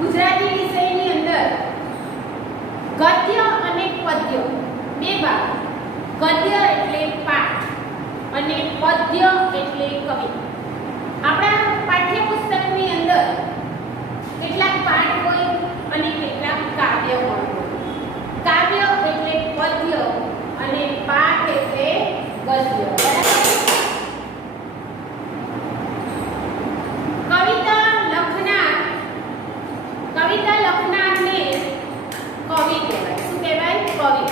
ગુજરાતી વિષયની અંદર ગદ્ય અને પદ્ય બે ભાગ, ગદ્ય એટલે પાઠ અને પદ્ય એટલે કવિ. આપણા પાઠ્યપુસ્તકની અંદર કેટલાક પાઠ હોય અને કેટલાક કાવ્ય હોય. કાવ્ય એટલે પદ્ય અને પાઠ એટલે ગદ્ય. કવિતા લખનારને કવિ કહેવાય. શું કહેવાય? કવિ.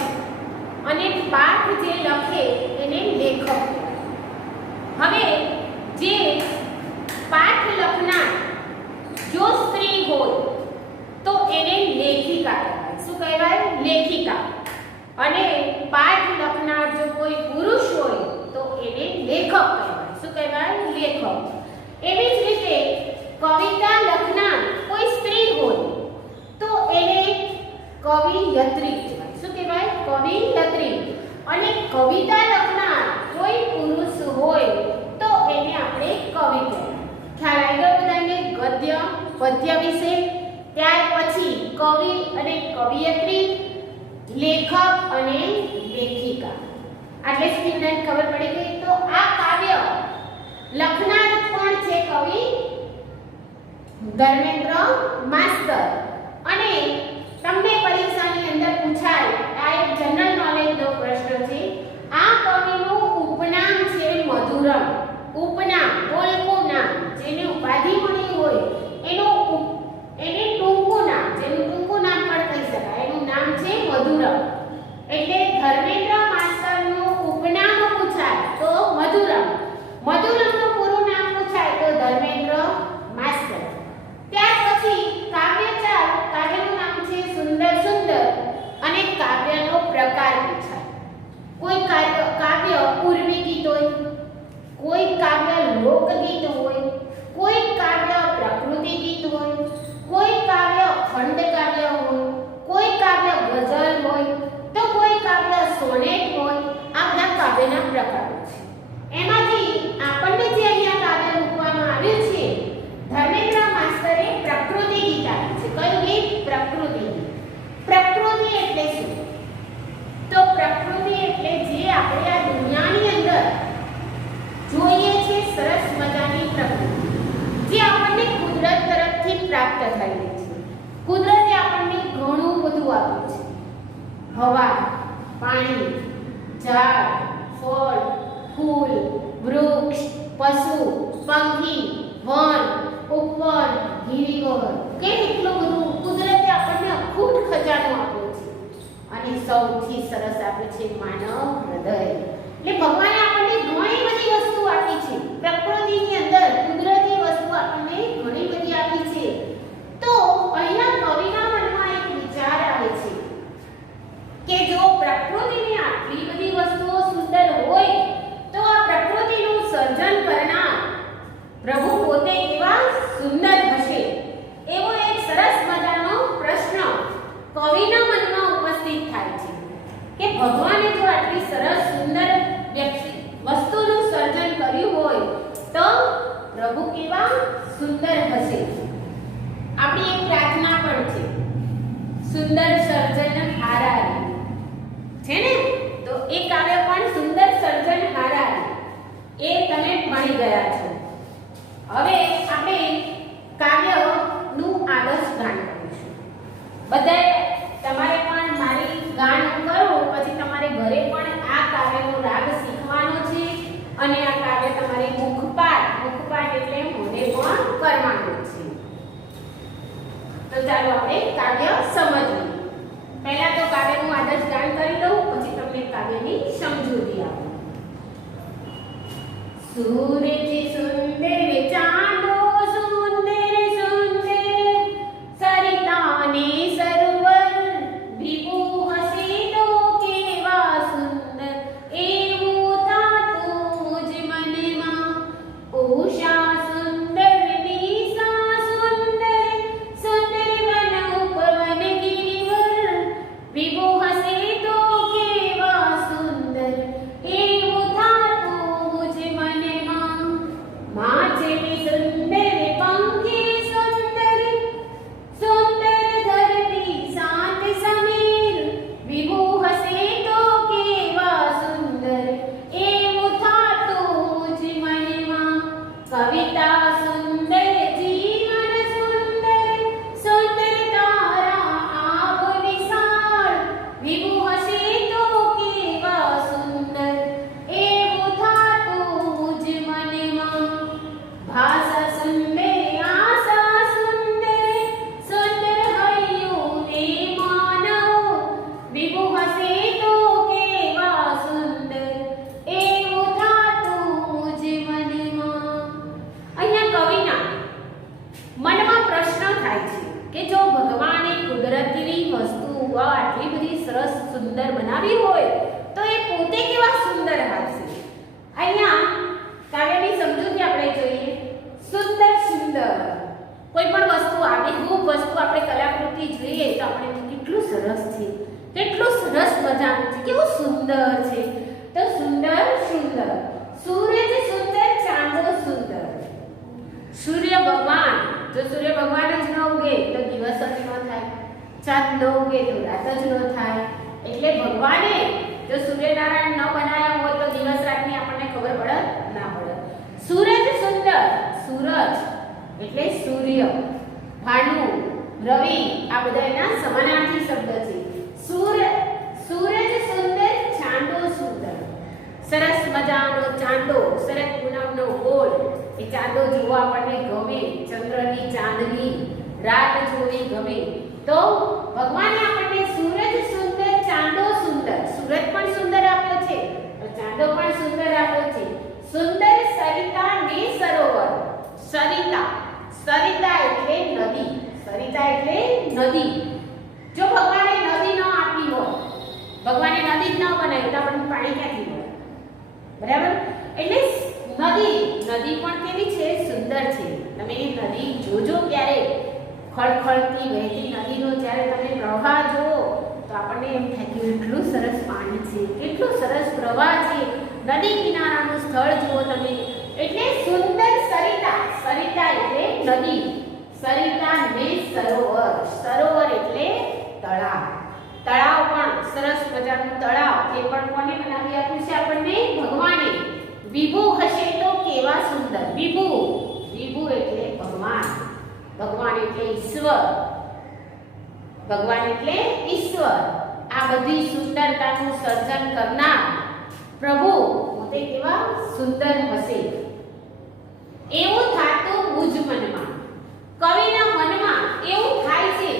અને પાઠ જે લખે એને લેખક કહેવાય. હવે જે પાઠ લખનાર જો સ્ત્રી હોય તો એને લેખિકા કહેવાય. શું કહેવાય? લેખિકા. અને પાઠ લખનાર જો કોઈ પુરુષ હોય તો એને લેખક કહેવાય. શું કહેવાય? લેખક. એવી જ રીતે કવિતા લખનાર કોઈ સ્ત્રી હોય તો એને કવિયત્રી કહેવાય. શું કહેવાય? કવિયત્રી. અને કવિતા લખનાર કોઈ પુરુષ હોય તો એને આપણે કવિ કહેવાય. ખ્યાલ આવી ગયો બધાને ગદ્ય પદ્ય વિશે? ત્યાર પછી કવિ અને કવિયત્રી, લેખક અને લેખિકા. આટલે સુધી ખબર પડી ગઈ. તો આ કાવ્ય લખનાર પણ છે કવિ ધર્મેન્દ્ર માસ્તર. અને તમને પરીક્ષાની અંદર પૂછાય, આ એક જનરલ નોલેજનો પ્રશ્ન છે. આ કવિનું ઉપનામ છે મધુરમ. ઉપનામ ટૂંકું નામ, જેને ઉપાધિ મળી હોય એને ટૂંકું નામ, જેનું ટૂંકું નામ પણ કહી શકાય, એનું નામ છે મધુરમ. એટલે ધર્મેન્દ્ર માસ્તરનું ઉપનામ પૂછાય તો મધુરમ. મધુરમનું પૂરું નામ પૂછાય તો ધર્મેન્દ્ર માસ્તર. ત્યાર પછી કાવ્યચાર, કાવ્યનું નામ છે સુંદર સુંદર. અને કાવ્યનો પ્રકાર પૂછાય. કોઈ કાવ્ય પૂર્વી ગીત હોય, કોઈ કાવ્ય લોકગીત હોય, કોઈ કાવ્ય પ્રકૃતિ ગીત હોય, કોઈ કાવ્ય ખંડ કાવ્ય હોય, કોઈ કાવ્ય ગઝલ હોય, તો કોઈ કાવ્ય સોનેટ હોય. આ બધા કાવ્યના પ્રકારો છે. એમાંથી આપણને જે અહીંયા કાવ્ય મૂકવામાં આવ્યું છે, ધર્મેન્દ્ર માસ્તરે પ્રકૃતિ ગીત આપ્યું છે. કયું ગીત? પ્રકૃતિ. પ્રકૃતિ એટલે શું? તો પ્રકૃતિ એટલે જે આપણે આ દુનિયાની અંદર જોઈએ છે સરસ મજાની પ્રકૃતિ, જે આપણને કુદરત તરફથી પ્રાપ્ત થયેલી છે. કુદરતે આપણને ઘણું બધું આપ્યું છે. હવા, પાણી, ઝાડ, ફળ, ફૂલ, વૃક્ષ, પશુ, પંખી, વન, ઉપવન, ગિરિવર, કેટલું બધું કુદરતે આપણને અખૂટ ખજાનો આપ્યો છે. અને સૌથી સરસ આપ્યું છે માનવ હૃદય. એટલે ભગવાને આપણને ઘણી બધી વસ્તુ આપી છે. પ્રકૃતિની અંદર કુદરતી વસ્તુ આપણને ઘણી બધી આપી છે. તો અહીંયા કવિના મનમાં એક વિચાર આવે છે કે જો પ્રકૃતિની આટલી બધી વસ્તુઓ સુંદર હોય તો આ પ્રકૃતિનું સર્જન કરનાર પ્રભુ પોતે કેવા સુંદર હશે. એવો એક સરસ મજાનો પ્રશ્ન કવિના મનમાં ઉપસ્થિત થાય છે કે ભગવાને જો આટલી સરસ સુંદર પ્રભુ કેવા સુંદર હશે. આપણી એક પ્રાર્થના પણ છે, સુંદર સર્જન હારારી છે ને, તો એ કાવ્ય પણ સુંદર સર્જન હારારી એ તમે ભણી ગયા છો. હવે આપણે કાવ્યનું આદર્શ ગાન કરીશું. બધાએ તમારે પણ મારી ગાન કરો પછી તમારે ઘરે પણ આ કાવ્યનો રાગ શીખવાનો છે અને આ કાવ્ય તમારે મુખપાઠ એટલે મોઢે પણ કરવાનું છે. તો ચાલો આપણે કાવ્ય સમજીએ. પહેલા તો કાવ્યનું આદર્શ ગાન કરી દઉં, પછી તમને કાવ્યની સમજૂતી આપું. સૂરજ સુંદર ચાંદો સુંદર સુંદર સરિતાને સરોવર વિભુ હસે તો કેવા સુંદર એવું થાતું જ મનમાં. ઉષા સુંદર નિશા સુંદર સુંદર વન ઉપવન ગિરિવર વિભુ હસે તો કેવા સુંદર એવું થાતું જ મનમાં. માછલી સુંદર પંખી સુંદર સુંદર ધરતી શાંત સમીર વિભુ હસે તો કેવા સુંદર એવું થાતું જ મનમાં. કવિતા સુંદર જીવન સુંદર સુંદર તારા આવ વિશાળ વિભુ હસે તો કેવા સુંદર એવું થાતું જ મનમાં. ભાષા સુંદર આશા સુંદર સુંદર હૈયું ને માનવ વિભુ હસે તો કેવા સુંદર એવું થાતું જ મનમાં. અહીંયા કવિના મનમાં પ્રશ્ન થાય છે કે જો ભગવાને કુદરતની વસ્તુઓ આટલી બધી સરસ સુંદર બનાવી હોય તો એ પોતે કેવા સુંદર હશે. અહીંયા કાવ્યની સમજૂતી આપણે જોઈએ. સુંદર કોઈ પણ વસ્તુ આબેહૂબ વસ્તુ આપણે કલાકૃતિ જોઈએ તો આપણે કેટલું સરસ છે, કેટલું સરસ મજાનું છે, કેવું સુંદર છે. તો સુંદર સૂરજ સુંદર ચાંદો સુંદર. સૂર્ય ભગવાન, જો સૂર્ય ભગવાન જ ન ઉગે તો દિવસ જ ન થાય, ચાંદ ન ઉગે તો રાત જ ન થાય. એટલે ભગવાને જો સૂર્યનારાયણ ન બનાવ્યા હોય તો દિવસ રાતની આપણને ખબર પડે ના પડે. સૂરજ સુંદર, સૂરજ એટલે સૂર્ય, ભાનુ, રવિ આ બધા એના સમાનાર્થી શબ્દ છે. સૂરજ સુંદર ચાંદો સુંદર. સરસ મજાનો ચાંદો, સરસ પૂનમનો ગોળ, એ ચાંદો જોવા આપણને ગમે, ચંદ્રની ચાંદની રાત જોવી ગમે. તો ભગવાને આપણને સૂરજ સુંદર ચાંદો સુંદર, સૂરજ પણ સુંદર આપ્યો છે, ચાંદો પણ સુંદર આપ્યો છે. સુંદર સરિતા ને સરોવર. સરિતા એટલે નદી, સરિતા એટલે નદી. જો ભગવાને નદી ન આપી હોય, ભગવાને નદી જ ન બનાવી તો આપણને પાણી ક્યાંથી મળે? બરાબર? એટલે નદી પણ કેવી છે? સુંદર છે. તમે એ નદી જોજો ક્યારે ખળખળતી વહેતી નદીનો જ્યારે તમે પ્રવાહ જુઓ તો આપણને એમ થાય કે કેટલું સરસ પાણી છે, કેટલું સરસ પ્રવાહ છે. નદી કિનારાનું સ્થળ જુઓ તમે. એટલે સુંદર સરિતા એટલે નદી, સરિતા ને સરોવર એટલે તળાવ. તળાવ પણ સરસ મજાનું તળાવ, એ પણ કોને બનાવી આપ્યું છે આપણને? ભગવાને. વિભુ હશે તો કેવા સુંદર. વિભુ એટલે ભગવાન એટલે ઈશ્વર. આ બધી સુંદરતાનું સર્જન કરનાર પ્રભુ પોતે કેવા સુંદર હશે એવું થાતું મુજ મનમાં. કવિના મનમાં એવું થાય છે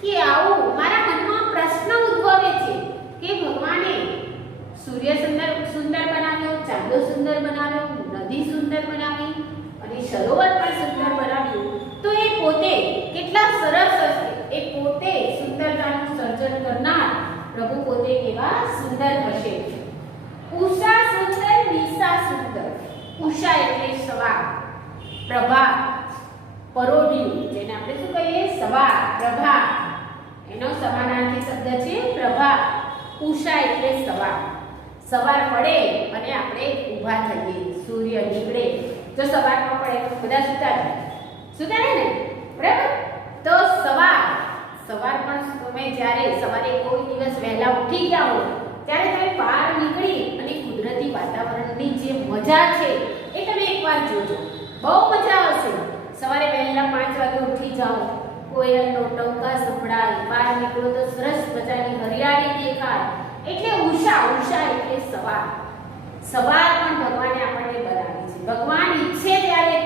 કે આવું મારા મનમાં પ્રશ્ન ઉદ્ભવે છે કે ભગવાને સૂર્ય સુંદર બનાવ્યો, ચાંદો સુંદર બનાવ્યો, નદી સુંદર બનાવી અને સરોવર પણ સુંદર બનાવ્યું, તો એ પોતે કેટલા સરસ હશે. એ પોતે સુંદરતાનું સર્જન કરનાર પ્રભુ પોતે કેવા સુંદર હશે. ઉષા સુંદર નિશા સુંદર. ઉષા એટલે સવાર, પ્રભાત, પરોઢિયું, જેને આપણે શું કહીએ? સવાર, પ્રભાત. એનો સમાનાર્થી શબ્દ છે પ્રભાત. ઉષા એટલે સવાર પડે અને આપણે ઊભા થઈએ, સૂર્ય નીકળે. જો સવારમાં પડે તો બધા સુતા રહે ને, બરાબર? તો સવાર પણ તમે જ્યારે સવારે કોઈ દિવસ વહેલા ઉઠી ગયા હો ત્યારે તમે બહાર નીકળી અને કુદરતી વાતાવરણની જે મજા છે એ તમે એકવાર જોજો. બહુ મજા આવશે. સવારે વહેલા 5 વાગે ઉઠી જાઓ, કોયલનો ટંકાર સંભળાય, બહાર નીકળો તો સરસ મજાની હરિયાળી દેખાય. એટલે ઉષા એટલે સવાર પણ ભગવાને આપણને બનાવી છે. ભગવાન ઈચ્છે ત્યારે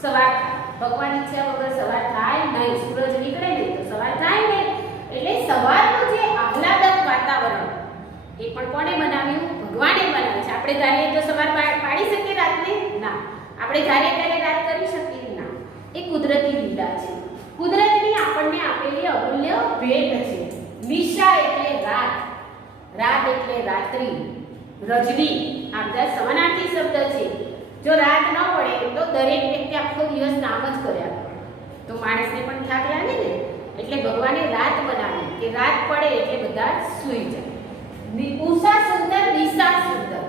સવાર થાય. ભગવાન ઈચ્છા વગર સવાર થાય નહીં. સૂરજ નીકળે નહીં તો સવાર થાય નહીં. એટલે સવારનું જે આહલાદક વાતાવરણ એ પણ કોણે બનાવ્યું? ભગવાને બનાવ્યું છે. આપણે ધારીએ તો સવાર પાડી શકીએ રાતને? ના. આપણે ધારીએ ત્યારે રાત કરી શકીએ? ના. એ કુદરતી લીલા છે. કુદરતની આપણને આપેલી અમૂલ્ય ભેટ છે. નિશા એટલે રાત એટલે રાત્રિ, રજની આ બધા સમાનાર્થી શબ્દ છે. જો રાત ન પડે તો દરેક વ્યક્તિ આખો દિવસ કામ જ કર્યા કરે તો માણસને પણ થાક લાગે ને. એટલે ભગવાને રાત બનાવી કે રાત પડે એટલે બધા સૂઈ જાય. ઉષા સુંદર, દિશા સુંદર.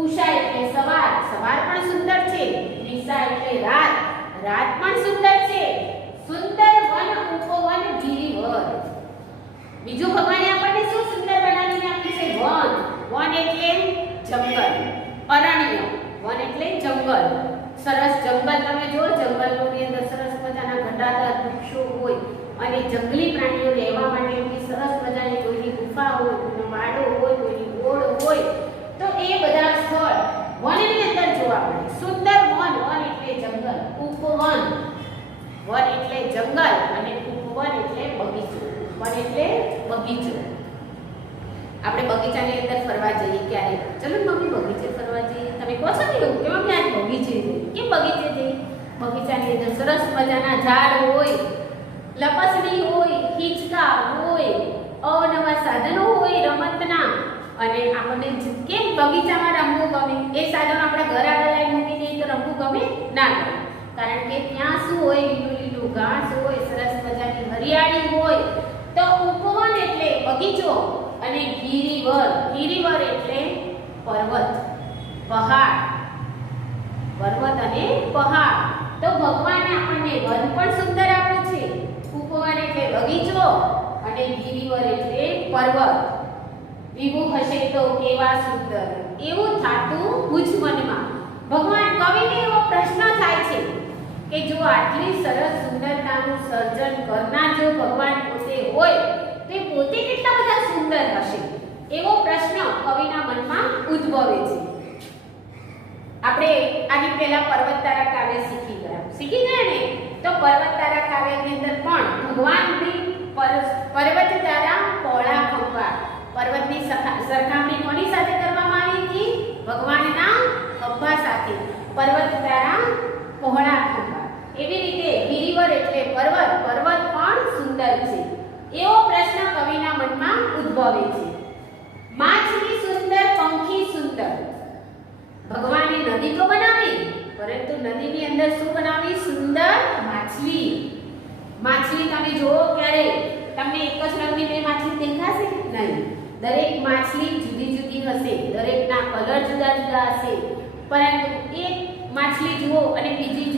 ઉષા એટલે સવાર પણ સુંદર છે. દિશા એટલે રાત પણ સુંદર છે. સુંદર વન ઉપવન ગિરિવર. બીજું ભગવાને આપણને શું સુંદર બનાવીને આપ્યું છે? વન એટલે જંગલ, અરણ્ય. વન એટલે જંગલ. સરસ જંગલ તમે જો, જંગલોની અંદર સરસ મજાના ઘટાદાર વૃક્ષો હોય અને જંગલી પ્રાણીઓ રહેવા માટે એમની સરસ મજાની કોઈની ગુફા હોય, કોઈનો વાડો હોય, કોઈની ઓળ હોય, તો એ બધા સ્થળ વનની અંદર જોવા મળે. સુંદર વન એટલે જંગલ. ઉપવન, વન એટલે જંગલ અને ઉપવન એટલે બગીચો. વન એટલે બગીચો. આપણે બગીચાની અંદર ફરવા જઈએ ક્યારે? ચલો મમ્મી બગીચે ફરવા જઈએ. તમે કહો છો ને કે મમ્મી આજ બગીચે જઈએ. કેમ બગીચે જઈએ? બગીચાની અંદર સરસ મજાના ઝાડ હોય, લપસણી હોય, હિંચકા હોય, અવનવા સાધનો હોય રમતના. અને આપણને કેમ બગીચામાં રમવું ગમે? એ સાધનો આપણા ઘર આગળ લાવી મૂકી દઈએ તો રમવું ગમે? ના ગમે. કારણ કે ત્યાં શું હોય? લીલું ઘાસ હોય, સરસ મજાની હરિયાળી હોય. તો ઉપવન એટલે બગીચો અને ગિરિવર એટલે પર્વત, પહાડ. પર્વત અને પહાડ. તો ભગવાને આપણને વન પણ સુંદર આપ્યું છે, ઉપવન એટલે બગીચો અને ગિરિવર એટલે પર્વત. વિભુ હશે તો કેવા સુંદર, એવું થાતું મુજ મનમાં. ભગવાન કવિને એવો પ્રશ્ન થાય છે કે જો આટલી સરસ સુંદરતાનું સર્જન કરનાર જો ભગવાન પોતે હોય તો એ પોતે કેટલા બધા સુંદર હશે? એવો પ્રશ્ન કવિના મનમાં ઉદ્ભવે છે. આપણે આની પહેલા પર્વત તારા કાવ્ય શીખી ગયા ને? તો પર્વત તારા કાવ્યની અંદર પણ ભગવાનની પર્વત તારા પહોળા ખંભા, પર્વતની સરખામણી કોની સાથે કરવામાં આવી હતી? ભગવાનના ખંભા સાથે. પર્વત તારા પહોળા ખંભા. એવી રીતે ગિરિવર એટલે પર્વત પણ સુંદર છે. એવો પ્રશ્ન કવિના મનમાં ઉદ્ભવે છે. માછલી સુંદર, પંખી સુંદર. ભગવાને નદી તો બનાવી, પરંતુ નદીની અંદર શું બનાવી? સુંદર માછલી. માછલી તમે જોવો ક્યારે તમને એક જ રંગની બે માછલી દેખાશે? નહીં. દરેક માછલી જુદી જુદી હશે, દરેકના કલર જુદા જુદા હશે. પરંતુ એક માછલી જુઓ અને બીજી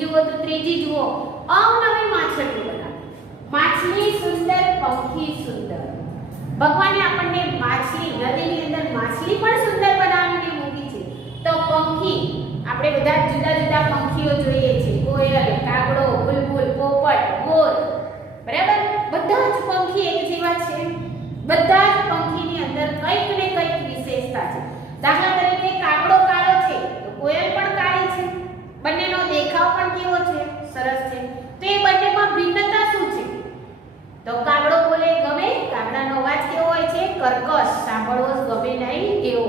જુઓ તો ત્રીજી જુઓ, અવનવી માછલીઓ બનાવે. માછલી સુંદર, પંખી સુંદર. ભગવાને આપણને માછલી, નદીની અંદર માછલી પણ સુંદર બનાવીને મૂકી છે. તો પંખી, આપણે બધા જુદા જુદા પંખીઓ જોઈએ છે. કોયલ, કાગડો, બુલબુલ, પોપટ, મોર. બરાબર? બધા જ પંખી એક જેવા છે. બધા જ પંખીની અંદર કંઈક ને કંઈક વિશેષતા છે. દાખલા તરીકે કાગડો કાળો છે તો કોયલ પણ કાળી છે. બંનેનો દેખાવ પણ કેવો છે? સરસ છે. તો એ બંનેમાં ભિન્નતા શું છે? તો કાગડો બોલે ગમે, કાગડાનો અવાજ કેવો હોય છે? કર્કશ, સાંભળવો ગમે નહીં એવો.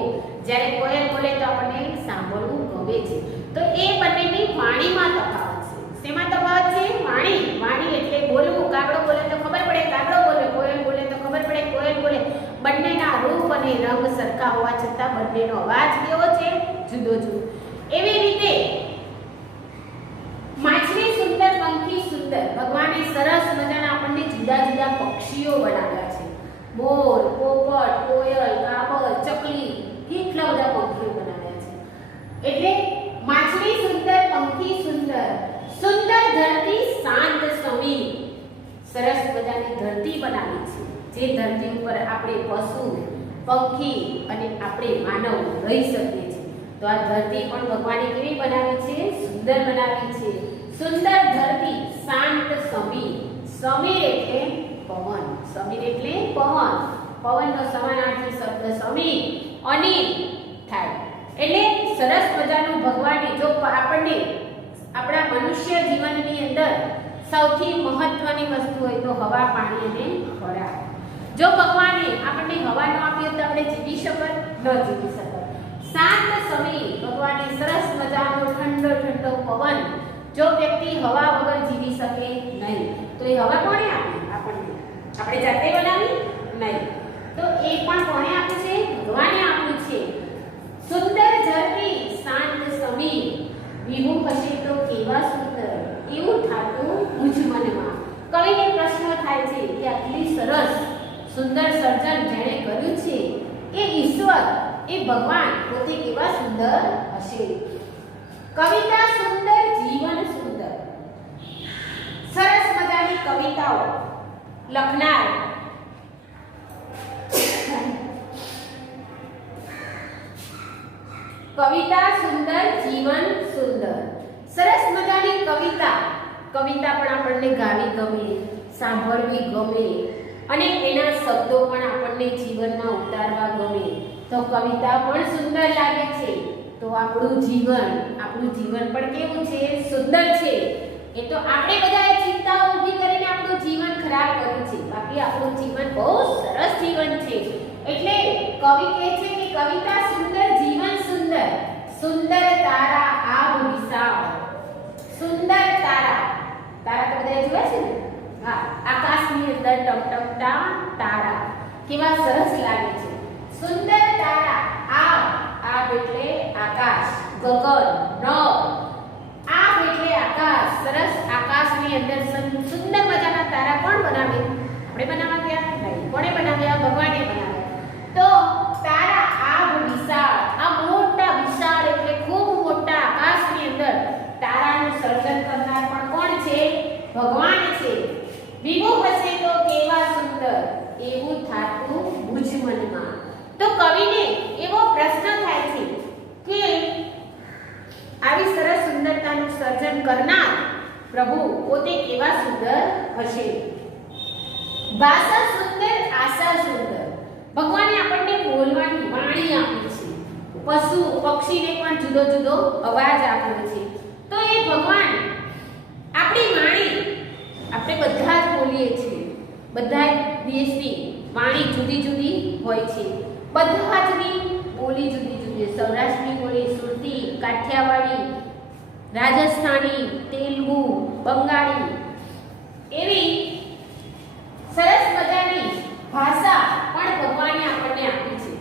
જ્યારે કોયલ બોલે તો આપણને સાંભળવું ગમે છે. તો એ બંનેની વાણીમાં તફાવત છે. શેમાં તફાવત છે? વાણી એટલે બોલવું. કાગડો બોલે તો ખબર પડે કાગડો બોલે, કોયલ બોલે તો ખબર પડે કોયલ બોલે. બંનેના રૂપ અને રંગ સરખા હોવા છતાં બંનેનો અવાજ કેવો છે? જુદો જુદો. એવી રીતે માછલી સુંદર, પંખી સુંદર. ભગવાને સરસ મજાના આપણને જુદા જુદા પક્ષીઓ બનાવ્યા છે. મોર, પોપટ, કોયલ, કાબર, ચકલી, કેટલા બધા પક્ષીઓ બનાવ્યા છે. એટલે માછલી સુંદર, પંખી સુંદર મજાની ધરતી બનાવી છે, જે ધરતી ઉપર આપણે પશુ, પક્ષી અને આપણે માનવ રહી શકીએ છીએ. તો આ ધરતી પણ ભગવાને કેવી બનાવી છે? સુંદર બનાવી છે. સુંદર ધરતી, શાંત સમીર. સમીર એટલે પવન. સમીર એટલે પવન. પવનનો સમાનાર્થી શબ્દ સમીર. અનિલ થાય એટલે સરસ મજાનું ભગવાને જો આપણને આપણા મનુષ્ય જીવનની અંદર સૌથી મહત્વની વસ્તુ હોય તો હવા, પાણી અને ખોરાક. જો ભગવાને આપણને હવા ન આપી તો આપણે જીવી શકત? ન જીવી શકત. શાંત સમીર, ભગવાને સરસ મજાનો ઠંડો ઠંડો પવન. જો વ્યક્તિ હવા વગર જીવી શકે નહીં તો એ હવા કોણે આપી? આપણને. આપણે જાતે બનાવી? નહીં. તો એ પણ કોણે આપ્યું છે? ભગવાને આપ્યું છે. સુંદર ધરતી, શાંત સમીર, વિહુ હશે તો કેવા સુંદર, એવું થાતું મુજ મનમાં. કવિને પ્રશ્ન થાય છે કે આટલી સરસ સુંદર સર્જન જેણે કર્યું છે એ ઈશ્વર, એ ભગવાન પોતે કેવા સુંદર હશે. કવિતા સુંદર, જીવન સુંદર. સરસ મજાની કવિતાઓ લખનાર કવિતા સુંદર, જીવન સુંદર. સરસ મજાની કવિતા. કવિતા પણ આપણને ગાવી ગમે, સાંભળવી ગમે અને એના શબ્દો પણ આપણને જીવનમાં ઉતારવા ગમે તો કવિતા પણ સુંદર લાગે છે. તો આપણું જીવન પણ કેવું છે? સુંદર છે. એ તો આપણે બધાએ ચિંતાઓ ઊભી કરીને આપણું જીવન ખરાબ કર્યું છે, બાકી આપણું જીવન બહુ સરસ જીવન છે. એટલે કવિ કહે છે કે કવિતા સુંદર, જીવન સુંદર. સુંદર તારા આવ વિશાળ. સુંદર તારા. તારા તો બધાએ જોયા છે ને? હા, આકાશની અંદર ટમટમતા તારા કેવા સરસ લાગે છે. સુંદર તારા આવ. આવ એટલે આકાશ, ગગન, નભ. આવ એટલે આકાશ. સરસ આકાશની અંદર સુંદર મજાના તારા કોણ બનાવે? આપણે બનાવવા ગયા નહીં. કોણે બનાવ્યા? ભગવાને બનાવ્યા. તો તારા આવ વિશાળ. આ મોટા વિશાળ એટલે ખૂબ મોટા આકાશની અંદર તારાનું સર્જન કરનાર પણ કોણ છે? ભગવાન છે. વિભુ હશે તો કેવા સુંદર, એવું થાતું મુજ મનમાં. તો કવિને એવો પ્રશ્ન થાય છે કે આવી સરસ સુંદરતાનું સર્જન કરનાર પ્રભુ પોતે કેવા સુંદર હશે. ભાષા સુંદર, આશા સુંદર. ભગવાને આપણને બોલવાની વાણી આપી છે. પશુ પક્ષીને પણ જુદો જુદો અવાજ આપ્યો છે. તો એ ભગવાન આપણી વાણી, આપણે બધા જ બોલીએ છીએ, બધા દેશની વાણી જુદી જુદી હોય છે. બધા જની બોલી જુદી જુદી. સૌરાષ્ટ્રની બોલી સુરતી, કાઠિયાવાડી, રાજસ્થાની, તેલુગુ, બંગાળી, એવી સરસ મજાની ભાષા પણ ભગવાને આપણને આપી છે.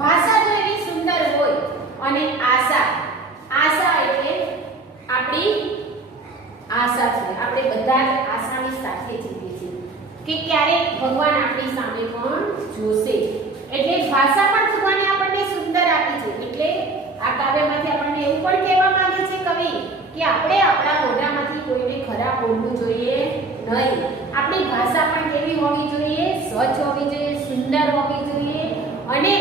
ભાષા જો એવી સુંદર હોય અને આશા, આશા એટલે આપણી આશા છે. આપણે બધા જ આશાની સાથે જીવીએ છીએ કે ક્યારેક ભગવાન આપણી સામે પણ જોશે. એટલે ભાષા પણ ભગવાને આપણને સુંદર આપી છે. એટલે આ કાવ્યમાંથી આપણને એવું પણ કહેવા માંગે છે કવિ કે આપણે આપણા મોઢામાંથી કોઈને ખરાબ બોલવું જોઈએ નહીં. આપણી ભાષા પણ કેવી હોવી જોઈએ? સ્વચ્છ હોવી જોઈએ, સુંદર હોવી જોઈએ અને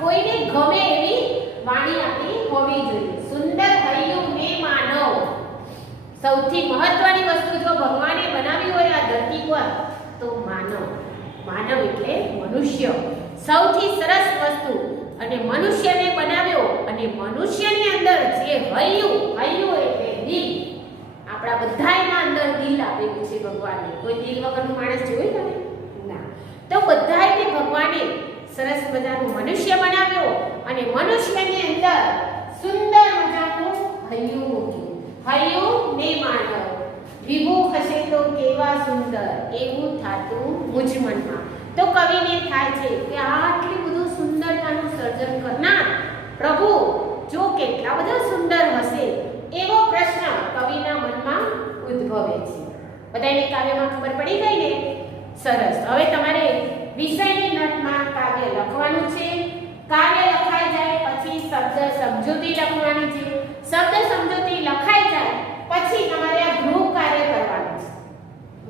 કોઈને ગમે એવી વાણી આપણી હોવી જોઈએ. સુંદર હૈયું ને માનવ. સૌથી મહત્વની વસ્તુ જો ભગવાને બનાવી હોય આ ધરતી પર તો માનવ. માનવ એટલે મનુષ્ય. સૌથી સરસ વસ્તુ અને મનુષ્યને બનાવ્યો અને મનુષ્યની અંદર જે હૈયું એટલે દિલ. આપણા બધાયના અંદર દિલ આપેલું છે ભગવાને. કોઈ દિલ વગરનું માણસ જોયું તમે? ના. તો બધાયને ભગવાને સરસ મજાનું મનુષ્ય બનાવ્યો અને મનુષ્યની અંદર સુંદર મજાનું હૈયું મૂક્યું. હૈયું ને માનવ. વિભુ હશે તો કેવા સુંદર, એવું થાતું મુજ મનમાં. તો કવિને થાય છે કે આટલી બધું સુંદરતાનું સર્જન કરનાર પ્રભુ જો કેટલા બધા સુંદર હશે એવો પ્રશ્ન કવિના મનમાં ઉદ્ભવે છે. બધાને કાવ્યમાં ખબર પડી ગઈ ને? સરસ. હવે તમારે વિષયની નોટમાં કાવ્ય લખવાનું છે. કાવ્ય લખાઈ જાય પછી શબ્દ સમજૂતી લખવાની છે. શબ્દ સમજૂતી લખાઈ જાય પછી તમારે આ ગૃહ કાર્ય કરવાનું છે.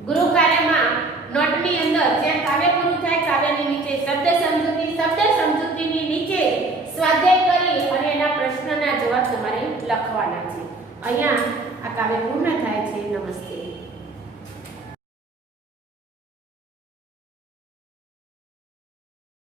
ગૃહ કાર્યમાં નોટની લખવાના છે. અહીંયા આ કાવ્ય પૂર્ણ થાય છે. નમસ્તે.